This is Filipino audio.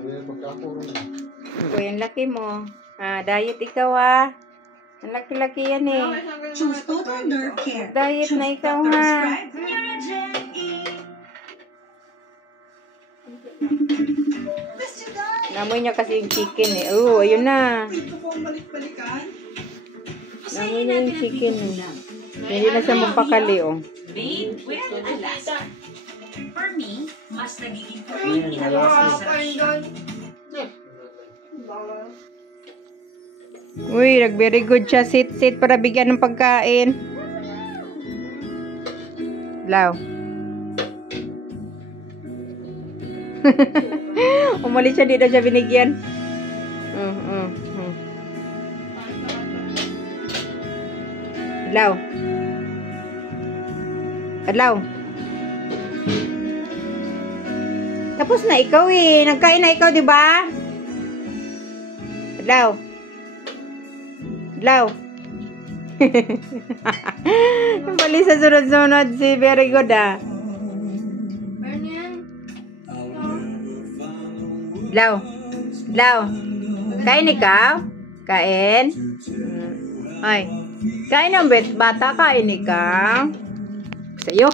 Uy, ang laki mo. Diet ikaw Ang laki-laki yan eh. Choose Total Nerve Care. Diet na ikaw ha. Namoy niya kasi yung chicken eh. Oh, ayun na. Namoy niya yung chicken eh. Hindi na siya magpakali oh. Made with Alaska. For me, mas nagiging creamy at masarap. Uy, very good siya. Sit para bigyan ng pagkain. Law. Umalis siya, di na siya binigyan. Law. Adlaw. Tapos na ikaw eh. Nagkain na ikaw, di ba? Adlaw. Adlaw. Bali sa sunod-sunod si very good Adlaw. Adlaw. Kain ikaw? Kain? Ay. Kain ang bata, kain ikaw? Sa'yo.